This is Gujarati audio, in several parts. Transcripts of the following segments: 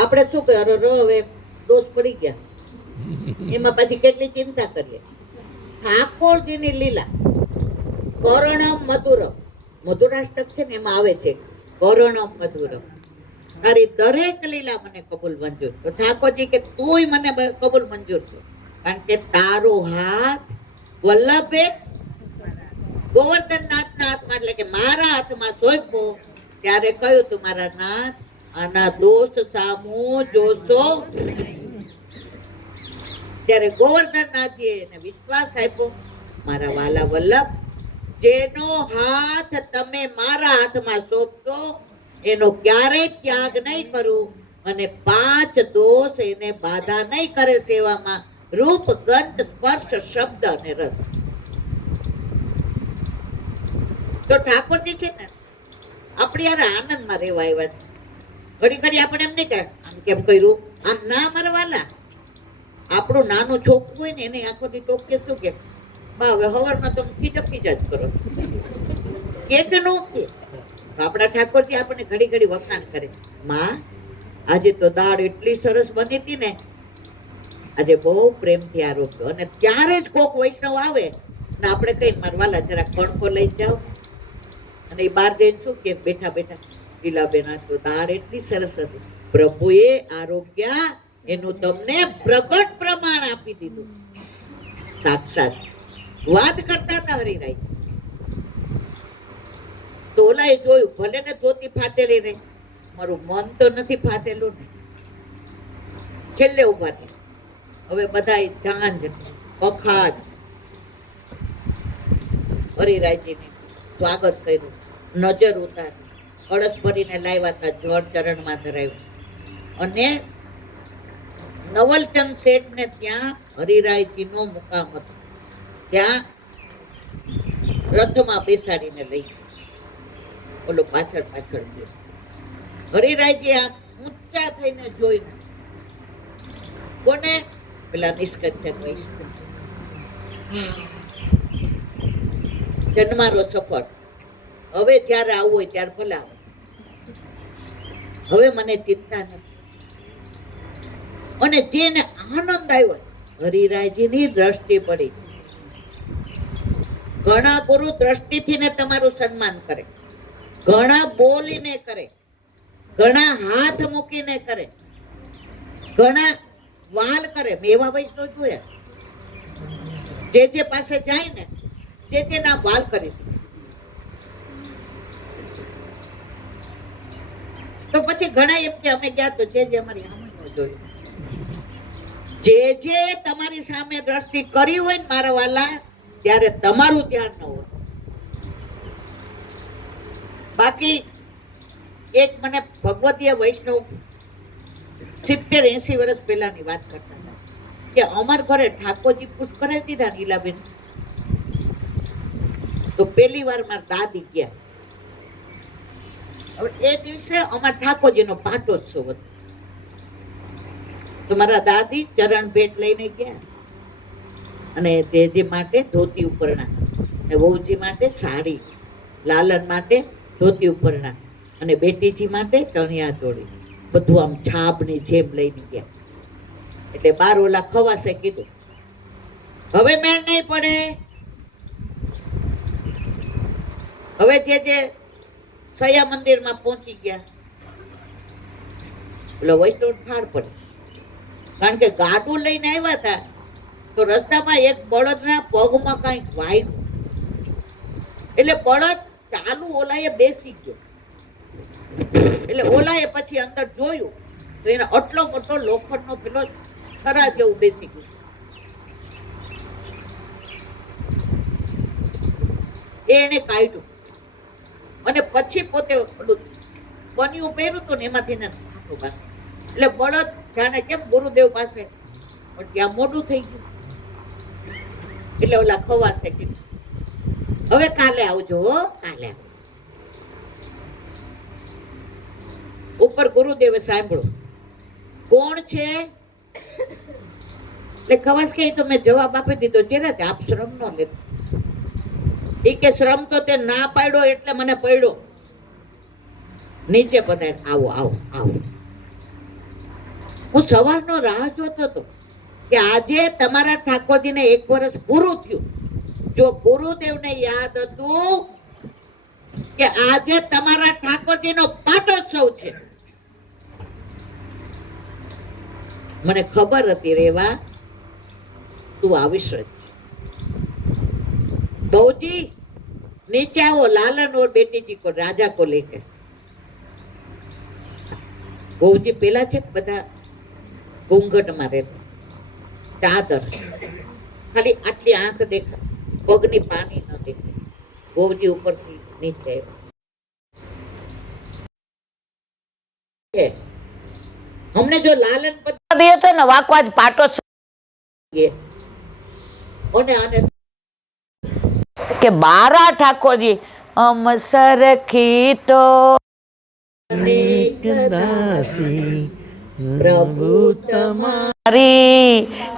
આપણે શું કહે અરે હવે દોષ પડી ગયા, એમાં પછી કેટલી ચિંતા કરીએ. ઠાકોરજીની લીલા કર્ણમ મધુરમ, મધુરાષ્ટક છે ને એમાં આવે છે કર્ણમ મધુરમ, તારી દરેક લીલા મને કબૂલ મંજૂર. તો ઠાકોરજી કે તુંય મને કબૂલ મંજૂર છો, કારણ કે તારો હાથ વલ્લભે ગોવર્ધન નાથના હાથમાં, એટલે કે મારા હાથમાં સોંપ્યો ત્યારે કહ્યું તું મારા નાથ આના દોષ સામુ જોશો. ત્યારે ગોવર્ધન નાથજીએ એને વિશ્વાસ આપ્યો, મારા વાલા વલ્લભ, જેનો હાથ તમે મારા હાથમાં સોંપશો એનો ક્યારેય ત્યાગ નહીં કરું, અને 5 દોષ એને બાધા નહીં કરે સેવામાં, રૂપ ગંધ સ્પર્શ શબ્દ અને રસ. તો ઠાકોરજી છે ને આપણે યાર આનંદમાં રહેવા આવ્યા છે. ઘડી ઘડી આપણે એમ નહીં કહે આમ કેમ કર્યું, આમ ના મારા વાલા. આપણું નાનું છોકરું હોય ને એને આખો દી ટોકે શું કે બા હવે હવારમાં તમે ખીજા જ કરો કે નો કે. આપણા ઠાકોરજી આપણને ઘડી ઘડી વખાણ કરે, માં આજે તો દાળ એટલી સરસ બની હતી ને, આજે બહુ પ્રેમથી આ રોક્યો. અને ત્યારે જ કોક વૈષ્ણવ આવે ને આપણે કહીને મારા વાલા જરા કણકો લઈ જાઓ, અને એ બહાર જઈને શું કે બેઠા બેઠા પીલાબેન તો દાળ એટલી સરસ હતી, પ્રભુએ આરોગ્ય એનું તમને પ્રગટ પ્રમાણ આપી દીધું. સાક્ષાત વાત કરતા હતા હરિરાય. તો ઓલા એ જોયું ભલે ને ધોતી ફાટેલી રહી, મારું મન તો નથી ફાટેલું ને. છેલ્લે ઉભા થયા, હવે બધા ઝાંઝ પખાજ હરિરાયજીને સ્વાગત કર્યું, નજર ઉતારી, કળશ ભરીને લાવ્યા હતા, જળ ચરણમાં ધરાવ્યું. અને નવલચંદ શેઠ ને ત્યાં હરિરાયજી નો મુકામ હતો, ત્યાં રથમાં બેસાડીને લઈ ગયા. ઓલો પાછળ પાછળ ગયો. હરિરાયજી આ ઊંચા થઈને જોઈને કોને, પેલા નિષ્કંચન વૈષ્ણવ, જન્મારો સફળ, હવે જ્યારે આવું હોય ત્યારે ભલે આવે, હવે મને ચિંતા નથી. અને જેને આનંદ આવ્યો હરિરાયજીની દ્રષ્ટિ પડી. ઘણા ગુરુ દ્રષ્ટિથી ને તમારું સન્માન કરે, ઘણા બોલીને કરે, ઘણા હાથ મૂકીને કરે, ઘણા વાલ કરે. મેં એવા વૈષ્ણવ જોયા જે પાસે જાય ને જે નામ વાલ કરી દે. તો પછી ઘણા એમ કે અમે ગયા તો જે અમારી સામે ન જોયું. જે તમારી સામે દ્રષ્ટિ કરી હોય ને મારા વાલા, ત્યારે તમારું ધ્યાન ન હોય. બાકી એક મને ભગવતીય વૈષ્ણવ 70-80 વર્ષ પહેલાની વાત કરતા હતા કે અમાર ઘરે ઠાકોરજી પુષ્પ કરાવી દીધા ને ઈલાબેન. તો પહેલી વાર મારા દાદી ગયા. હવે એ દિવસે અમારા ઠાકોરજીનો પાટોત્સવ હતો. તો મારા દાદી ચરણ ભેટ લઈને ગયા, અને તેજી માટે ધોતી ઉપરણા, અને વહુજી માટે સાડી, લાલન માટે ધોતી ઉપરણા, અને બેટીજી માટે ચણિયા ચોળી, બધું આમ છાબની જેમ લઈને ગયા. એટલે બાર ઓલા ખવાસે કીધું હવે મેળ નહીં પડે, હવે જે સયા મંદિરમાં પહોંચી ગયા. એટલે વૈષ્ણવ ઠાર પડે, કારણ કે ગાડું લઈને આવ્યા હતા તો રસ્તામાં એક બળદના પગમાં કંઈક વાગ્યું, એટલે બળદ ચાલુ ઓલાએ બેસી ગયો. એટલે ઓલાએ પછી અંદર જોયું તો એને આટલો મોટો લોખંડનો પેલો છરા જેવું બેસી ગયું. એને કાઢ્યું અને પછી પોતે બન્યું પહેર્યું હતું ને એમાંથી ફાટું બાંધ્યું. એટલે બળદ જાણે કેમ ગુરુદેવ પાસે, પણ ત્યાં મોડું થઈ ગયું. એટલે ઓલા ખવાસે કીધું હવે કાલે આવજો, કાલે આવજો. ઉપર ગુરુદેવે સાંભળો કોણ છે? એટલે ખવાસ કે તો મેં જવાબ આપી દીધો, જરા આપ શ્રમ નો લેતો. એ કે શ્રમ તો તે ના પાડ્યો એટલે મને પડ્યો. નીચે પધાર, આવો આવો આવો. હું સવારનો રાહ જોતો હતો કે આજે તમારા ઠાકોરજીને 1 વર્ષ પૂરું થયું. જો ગુરુદેવને યાદ હતું કે આજે તમારા ઠાકોરજીનો પાટોત્સવ છે, મને ખબર હતી રેવા તું આવીશ જ. બહુજી नीचे आओ, लालन और बेटी जी को राजा को लेकर. બહુજી પેલા છે બધા ઘૂંઘટ મારે, ચાદર, ખાલી આટલી આંખ દેખાય, પગની પાની ન દેખાય. બહુજી ઉપરથી નીચે हमने जो लालन पत्र दिए थे ना वाकवाज पाटो ये ओने आने के 12 ठाकुर जी हम सरखी तो प्रभु तुम्हारी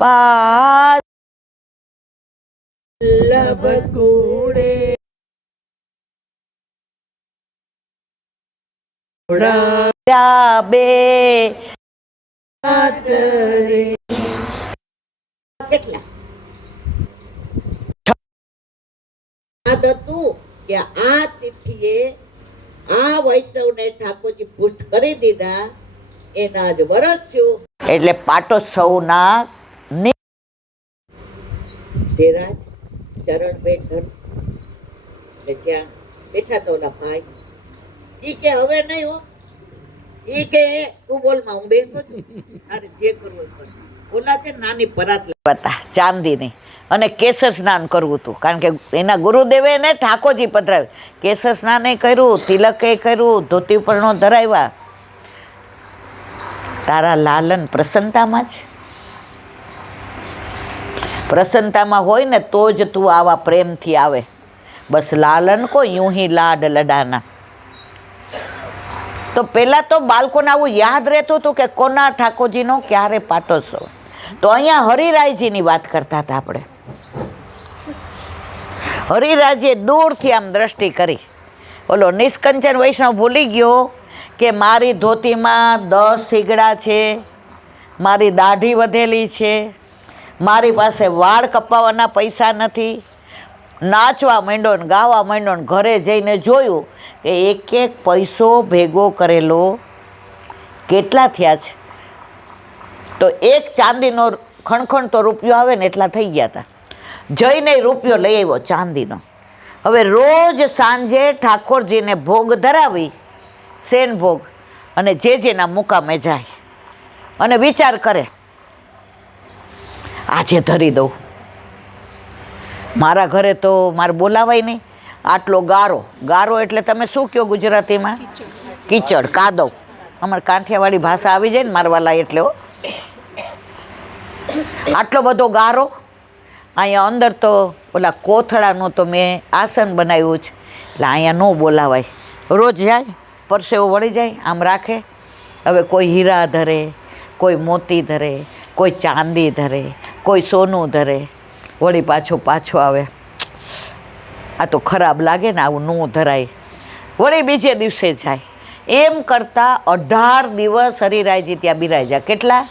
पास लब कूड़े બે કેટલા હતું કે આ તિથિએ આ વૈષ્ણવને ઠાકોરજી પુષ્ટ કરી દીધા, એના જ વરસ થયું. એટલે પાટોત્સવના જેરાજ ચરણ ભેટ ધર ત્યાં બેઠા તો ઓલા ભાઈ ઈ કે હવે નહીં હો, ઈ કે તું બોલ માં હું બેઠો છું, અરે જે કરવું કર. ઓલા છે નાની પરાત હતા ચાંદીની અને કેસર સ્નાન કરવું હતું, કારણ કે એના ગુરુદેવે ને ઠાકોરજી પધરાવ્યું. કેસર સ્નાન કર્યું, તિલકે કર્યું, ધોતી ઉપરનો ધરાવ્યા. તારા લાલન પ્રસન્નતામાં જ પ્રસન્નતામાં હોય ને તો જ તું આવા પ્રેમથી આવે. બસ લાલન કો यूं ही लाड लडाना. તો પહેલાં તો બાળકોને આવું યાદ રહેતું હતું કે કોના ઠાકોરજીનો ક્યારે પાટોત્સવ. તો અહીંયા હરિરાયજીની વાત કરતા હતા આપણે. હરિરાયજીએ દૂરથી આમ દ્રષ્ટિ કરી. ઓલો નિષ્કંચન વૈષ્ણવ ભૂલી ગયો કે મારી ધોતીમાં 10 થીગડા છે, મારી દાઢી વધેલી છે, મારી પાસે વાળ કપાવવાના પૈસા નથી. નાચવા માંડ્યો ને ગાવા માંડ્યો ને ઘરે જઈને જોયું કે એક એક પૈસો ભેગો કરેલો કેટલા થયા છે. તો એક ચાંદીનો ખણખણતો રૂપિયો આવે ને એટલા થઈ ગયા હતા. જઈને રૂપિયો લઈ આવ્યો ચાંદીનો. હવે રોજ સાંજે ઠાકોરજીને ભોગ ધરાવી, શેન ભોગ, અને જે જેના મુકામે જાય અને વિચાર કરે આજે ધરી દઉં. મારા ઘરે તો મારે બોલાવાય નહીં. આટલો ગારો, ગારો એટલે તમે શું કહો ગુજરાતીમાં? કીચડ, કાદવ. અમારે કાંઠિયાવાડી ભાષા આવી જાય ને મારવાલા એટલે. આટલો બધો ગારો. અહીંયા અંદર તો ઓલા કોથળાનું તો મેં આસન બનાવ્યું છે, એટલે અહીંયા ન બોલાવાય. રોજ જાય, પરસેવો વળી જાય, આમ રાખે. હવે કોઈ હીરા ધરે, કોઈ મોતી ધરે, કોઈ ચાંદી ધરે, કોઈ સોનું ધરે, વળી પાછો આવે. આ તો ખરાબ લાગે ને, આવું ન ધરાય. વળી બીજે દિવસે જાય. એમ કરતાં 18 દિવસ હરિરાયજી ત્યાં બિરાજ્યા. કેટલા?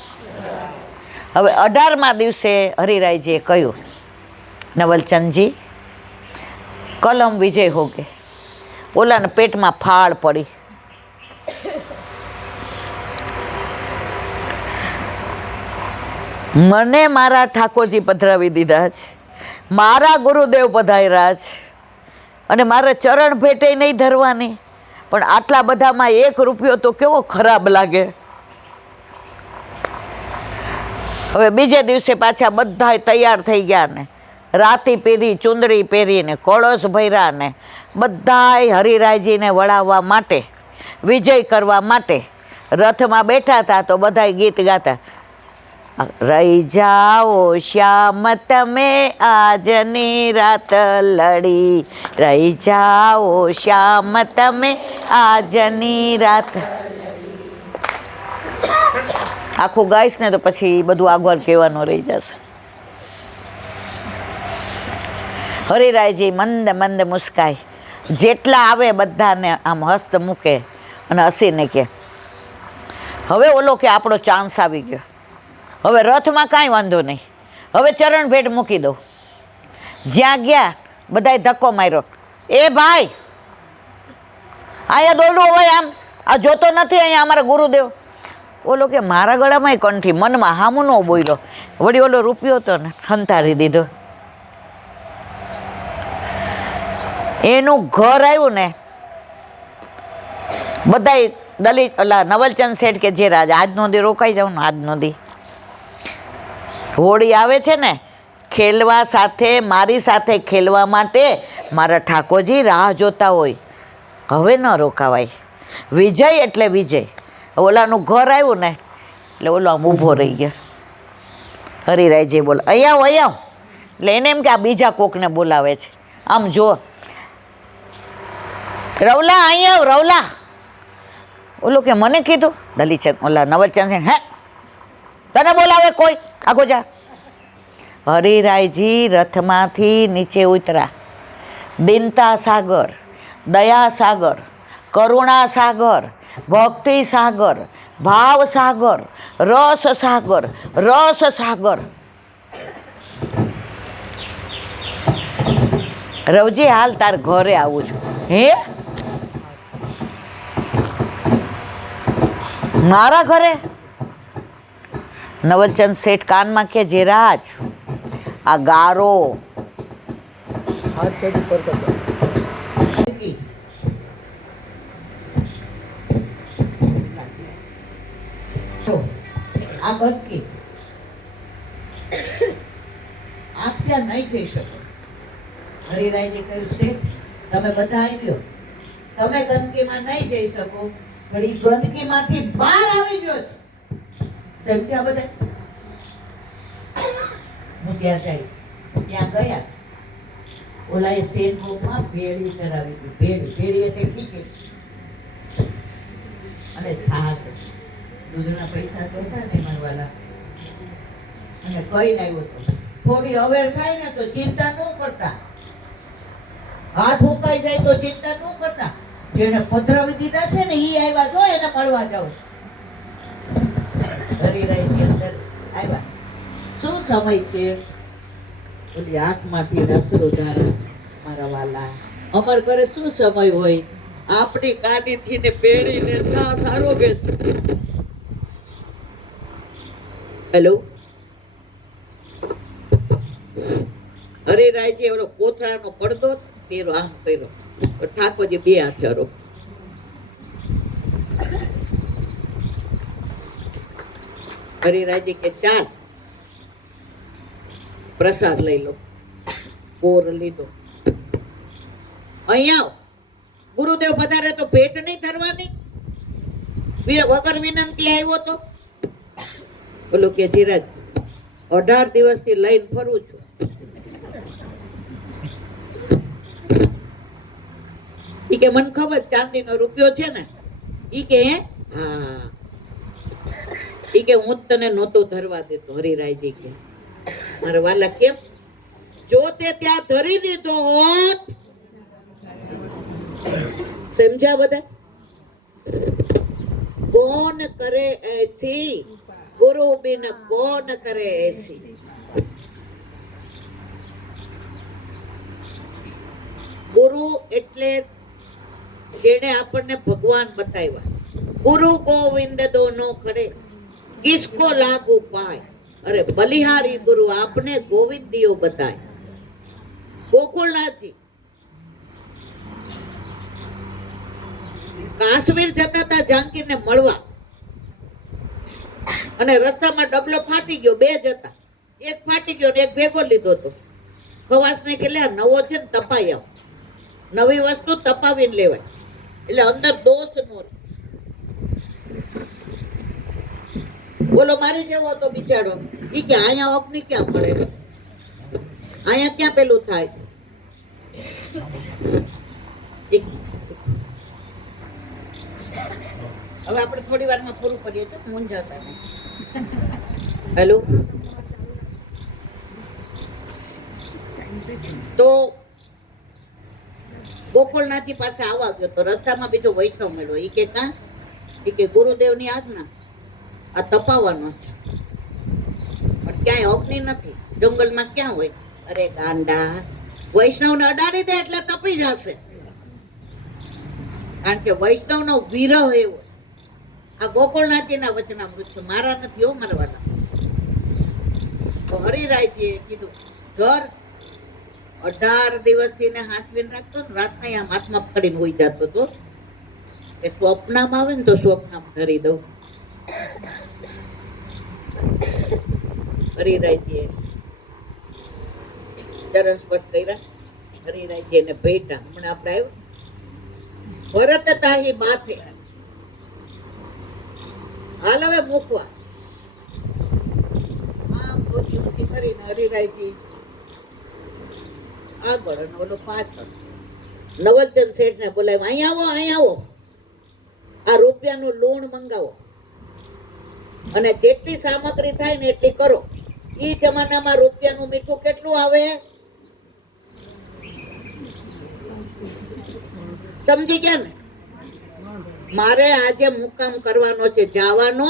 હવે 18મા દિવસે હરિરાયજીએ કહ્યું, નવલચંદજી કલમ વિજય હો ગए. ઓલાને પેટમાં ફાળ પડી. મને મારા ઠાકોરજી પધરાવી દીધા છે, મારા ગુરુદેવ પધાર્યા છે, અને મારે ચરણ ભેટે નહીં ધરવાની, પણ આટલા બધામાં 1 રૂપિયો તો કેવો ખરાબ લાગે. હવે બીજે દિવસે પાછા બધા તૈયાર થઈ ગયા ને, રાતી પહેરી, ચુંદડી પહેરીને, કળશ ભર્યા ને, બધાય હરિરાયજીને વળાવવા માટે, વિજય કરવા માટે રથમાં બેઠા હતા. તો બધાય ગીત ગાતા, રહી જાઓ શ્યામ તમે આજની રાત લડી, રહી જાઓ શ્યામ તમે આજની રાત. આખું ગાઈશ ને તો પછી બધું આગળ કહેવાનું રહી જશે. હરિરાયજી મંદ મંદ મુસ્કાય. જેટલા આવે બધાને આમ હસ્ત મૂકે અને હસીને કે, હવે ઓલો કે આપણો ચાન્સ આવી ગયો, હવે રથમાં કાંઈ વાંધો નહીં, હવે ચરણ ભેટ મૂકી દો. જ્યાં ગયા બધાએ ધક્કો માર્યો, એ ભાઈ અહીંયા દોડવું હોય, આમ આ જોતો નથી અહીંયા અમારા ગુરુદેવ. ઓલો કે મારા ગળામાંય કંઠી, મનમાં હામું ન બોલ્યો. વળી ઓલો રૂપિયો હતો ને હંતાડી દીધો. એનું ઘર આવ્યું ને, બધાય દલિત ઓલા નવલચંદ શેઠ કે જે રાજા આજનો દી રોકાઈ જાઉં ને, આજનો દી હોળી આવે છે ને, ખેલવા સાથે મારી સાથે ખેલવા માટે મારા ઠાકોરજી રાહ જોતા હોય, હવે ન રોકાવાય. વિજય એટલે વિજય. ઓલાનું ઘર આવ્યું ને એટલે ઓલો આમ ઊભો રહી ગયો. હરિરાયજી બોલો, અહીંયા આવો, અહીંયા આવો. એટલે એને એમ કે આ બીજા કોકને બોલાવે છે. આમ જો, રવલા અહીંયા આવ, રવલા. ઓલો કે મને કીધું. દલિત છે ઓલા નવલચંદ છે, હે તને બોલાવે કોઈ, આગો જા. હરિરાયજી રથમાંથી નીચે ઉતરા. દીનતા સાગર, દયા સાગર, કરુણા સાગર, ભક્તિ સાગર, ભાવ સાગર, રસ સાગર, રસ સાગર. રવજી હાલ તાર ઘરે આવું છું. હે મારા ઘરે? નવલચંદ શેઠ કાનમાં કે જેરાજ આ ગારો હાથ છે પર કરતા આ ગંદકી આપ ત્યાં નહીં જઈ શકો. હરિરાયજી કહ્યું છે તમે બધા આવી ગયો, તમે ગંદકીમાં નહીં જઈ શકો, પણ ઈ ગંદકીમાંથી બહાર આવી ગયો છે. સમજ્યા બધા? હું ત્યાં જઈશ. ત્યાં ગયા, ઓલાએ સેનભોગમાં ભેળી કરાવી હતી. ભેળી એટલે ખીચડી અને છાશ. દૂધના પૈસા તો હતા ને મારવાલા, અને કઈ આવ્યો તો થોડી અવેર થાય ને તો ચિંતા ન કરતા, હાથ ઉકાઈ જાય તો ચિંતા ન કરતા. જેને પધરાવી દીધા છે ને ઈ આવ્યા, જો એને મળવા જાવ. હરિરાયજી અંદર આવ્યા. શું સમય છે? ઓલી આંખમાંથી અશ્રુ ધારે. મારા વાલા, અમર કરે શું સમય હોય? આપણી કાઢીથી ને પેઢીને છા સારો કે છે. હેલો, હરિરાયજી ઓલો કોથળાનો પડદો તેરો આમ કર્યો, ઠાકોરજી બે હાથે હરો. હરિરાયજી કે ચાલ પ્રસાદ લઈ લો. બોર લીધો. અહીંયા ગુરુદેવ પધારે તો ભેટ નહીં ધરવાની? વગર વિનંતી આવ્યો તો? બોલો કે જીરાજ 18 દિવસથી લઈને ફરું છું. ઈ કે મને ખબર ચાંદીનો રૂપિયો છે ને. ઈ કે હે? હા. ઈ કે હું તને નહોતો ધરવા દેતો. હરિરાયજી કે મારા વાલા કેમ? જો તે ત્યાં ધરી દીધો હોત. સમજ્યા બધા? કોણ કરે એસી, ગુરુ બિન કોણ કરે એસી. ગુરુ એટલે જેને આપણને ભગવાન બતાવ્યા. ગુરુ ગોવિંદ દોનો ખડે કિસકો લાગુ પાય. અરે બલિહારી ગુરુ આપને ગોવિંદ દિયો બતાય. ગોકુળનાથજી કાશ્મીર જતા હતા જાનકીને મળવા, અને રસ્તામાં ડગલો ફાટી ગયો. બે જતા, એક ફાટી ગયો ને એક ભેગો લીધો હતો. ખવાસને કે લે નવો છે ને તપાઈ આવ. નવી વસ્તુ તપાવીને લેવાય એટલે અંદર દોષ નો. બોલો મારી જેવો હતો બિચારો. ઈ કે અહીંયા અગ્નિ ક્યાં મળે, અહીંયા ક્યાં પેલું થાય. હવે આપણે થોડી વારમાં પૂરું કરીએ છીએ, મૂંઝાતા નહીં. હેલો, તો ગોકુળનાથજી પાસે આવવા ગયો તો રસ્તામાં બીજો વૈષ્ણવ મળ્યો. ઈ કે કા? ઈ કે ગુરુદેવની આજ્ઞા. આ તપાવવાનો છે. પણ ક્યાંય અગ્નિ નથી, જંગલમાં ક્યાં હોય? અરે ગાંડા, વૈષ્ણવને અડાડી દે એટલે તપી જશે. કારણ કે વૈષ્ણવનો વિરહ એવો. આ ગોકુળનાથજીના વચનામૃત છે, મારા નથી હો મારવાના. તો હરિરાયજીએ કીધું ઘર 18 દિવસથી ને હાથવીને રાખતો ને, રાતના અહીંયા હાથમાં પકડીને હોઈ જતો હતો. એ સ્વપ્નમાં આવે ને તો સ્વપ્નમાં ધરી દઉં. હરિરાયજીએ ચરણ સ્પર્શ કર્યા, હરિરાયજી એને ભેટા. હમણાં આપણે આવ્યું ભરત તાહી માથે, હાલ હવે મૂકવા. આમ ધોતી ઊંચી કરીને હરિરાયજી આગળ અને ઓલો પાછળ. નવલચંદ શેઠને બોલાવ્યા, અહીં આવો, અહીં આવો, આ રૂપિયાનું લૂણ મંગાવો અને જેટલી સામગ્રી થાય ને એટલી કરો. ઈ જમાનામાં રૂપિયાનું મીઠું કેટલું આવે સમજી ગયા ને? મારે આજે મુકામ કરવાનો છે, જવાનો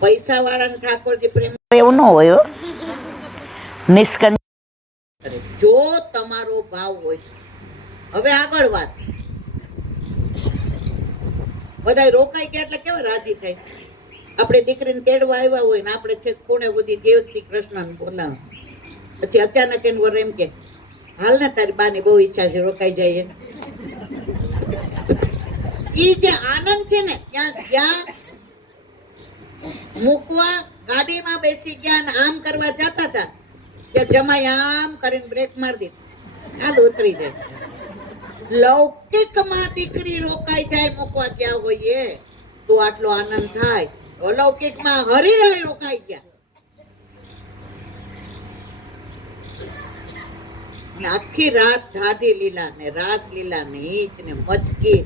પૈસા વાળાને ઠાકોરજી પ્રેમ એવું ન હોય હો. નિષ્કંદ કરે. જો તમારો ભાવ હોય. હવે આગળ વાત, બધા રોકાઈ ગયા એટલે કેવા રાજી થાય. આપણે દીકરીને તેડવા આવ્યા હોય ને આપણે છે ખૂણે સુધી જેવ શ્રી કૃષ્ણ બોલાવ, પછી અચાનક એનું વર એમ કે હાલ ને તારી બાની બહુ ઈચ્છા છે રોકાઈ જાય. ઈ જે આનંદ છે ને, ત્યાં ગયા મૂકવા, ગાડીમાં બેસી ગયા ને આમ કરવા જતા હતા કે જમાઈ આમ કરીને બ્રેક મારી દીધી, હાલ ઉતરી જાય. લૌકિકમાં દીકરી રોકાઈ જાય મૂકવા ગયા હોઈએ તો આટલો આનંદ થાય. અલૌકિકમાં હરિરાય રોકાઈ ગયા ને આખી રાત ઢાઢી લીલા ને રાસ લીલા ને ઈચ ને મચકી.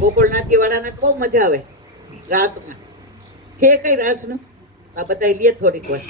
ગોકુળનાથજી વાળાને તો બહુ મજા આવે રાસમાં. છે કઈ રાસનું? આ બધા લે થોડીક વાર.